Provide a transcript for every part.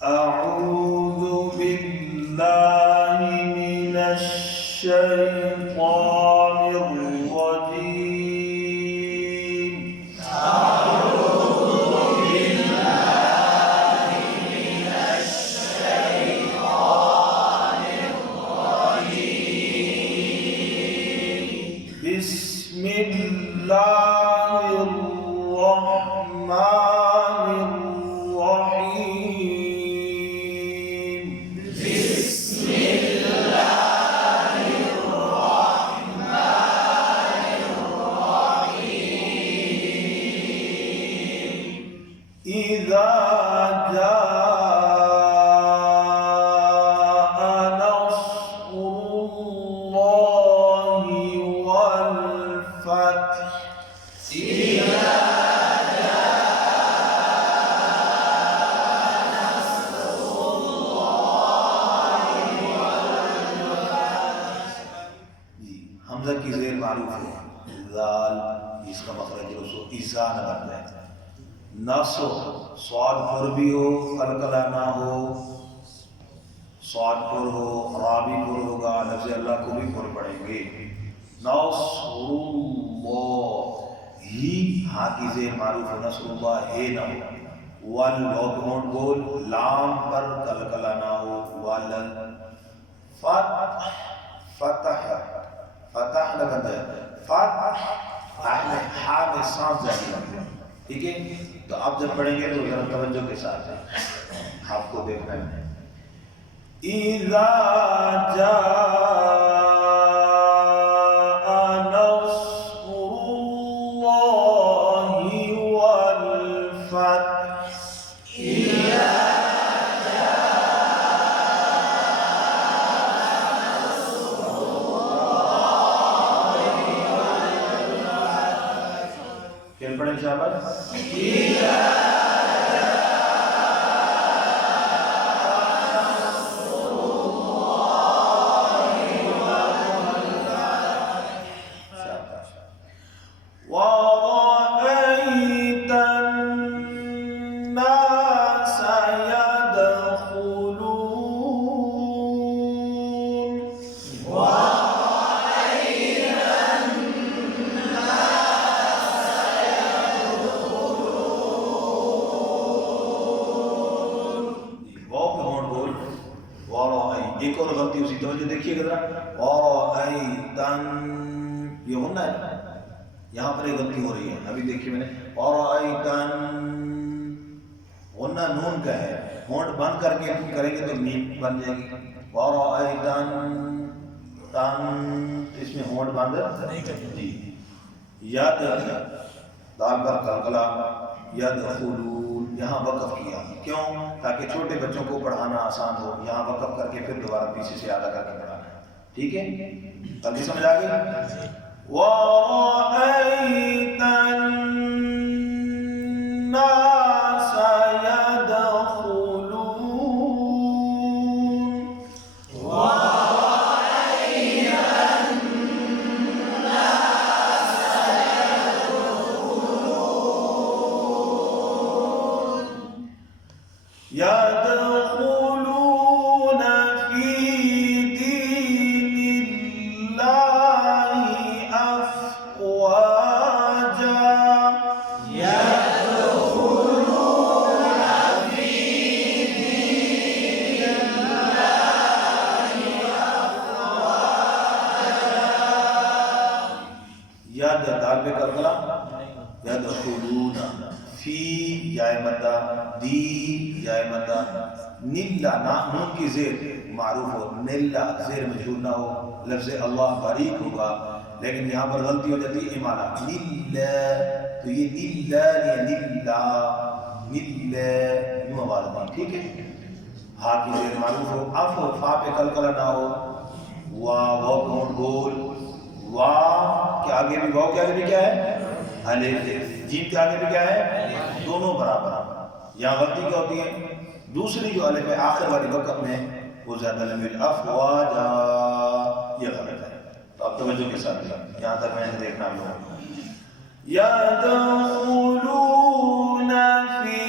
अऊज़ु बिल्लाहि मिनश शैतानिर रजीम। बिस्मिल्लाहिर रहमानिर रहीम। इज़ा जाअ नस्रुल्लाहि वल फत्ह। हमजा की ज़ेर मारूफ है, ज़ाल इसका मखरज उसको ईसा न बन जाए। नसो स्वाद पर भी हो, कलकला ना हो, स्वाद पर हो, राबी पर होगा, लफ्ज़ अल्लाह को भी पर पड़ेंगे। नसरुल्लाह ही हाँ की ज़ेर मारूफ हो, नसरुल्लाह है ना हो। वल होंठ गोल, लाम पर कलकला ना हो, वल फतह फतह फतह लगन है, फतह हा में सांस जारी है। ठीक है, तो आप जब पढ़ेंगे तो जरा तवज्जो के साथ है, आपको देखना है। इज़ा जाअ नस्रुल्लाहि वल फत्ह। क्या पढ़े शाबाश? وَرَأَيْتَ النَّاسَ يَدْخُلُونَ एक और गलती उसी तवज्जो देखिएगा जरा। वरअयतन ये होना है, यहाँ पर एक गलती हो रही है, अभी देखिए मैंने वरअयतन होना नून का है, होंठ बंद करके करेंगे तो मीम बन जाएगी। वरअयतन तन इसमें होंठ बंद नहीं करते जी। यद दाल पर कलकला, यदखुलून यहाँ वक़्फ़ किया, क्यों? ताकि छोटे बच्चों को पढ़ाना आसान हो। यहाँ वक़्फ़ करके फिर दोबारा पीछे से आधा करके पढ़ाना है। ठीक है, तभी समझ आ गई। वरअयत अन्नास यदखुलून يدخلون في دين الله أفواجا यद दाल पे कलकला, यदखुलून फी याय मद्दा, दी याय मद्दा, निल्ला ना नून की ज़ेर मारूफ हो, निल्ला ज़ेर मजहूल ना हो, लफ्ज़ अल्लाह बारीक होगा। लेकिन यहाँ पर गलती हो जाती है इमाला, निल्ला, तो ये निल्ला निल्ला निल्ला यूं आवाज़ नहीं। ठीक है, हा की ज़ेर मारूफ हो, अफ फा पे कलकला ना हो, वाह वाव होंठ गोल, वाह के आगे भी, वाव के आगे भी क्या है? अलिफ। जीम के आगे भी क्या है? दोनों बराबर। यहाँ गलती क्या होती है? दूसरी जो अलिफ है आखिर वाली वक़्फ़ में वो ज़्यादा लंबी, अफ़वाजा, ये गलत है। तो अब तवज्जो के साथ यहाँ तक मैंने देखना होगा। यदखुलून फी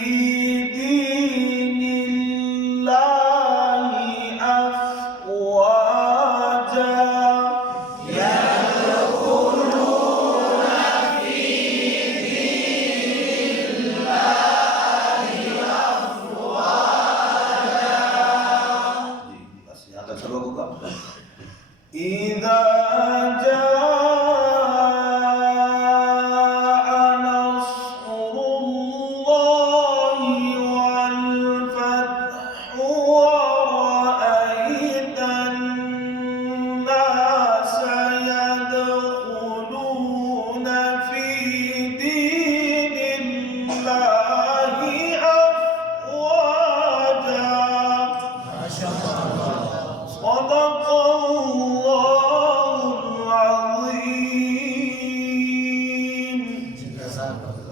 वसल्लम।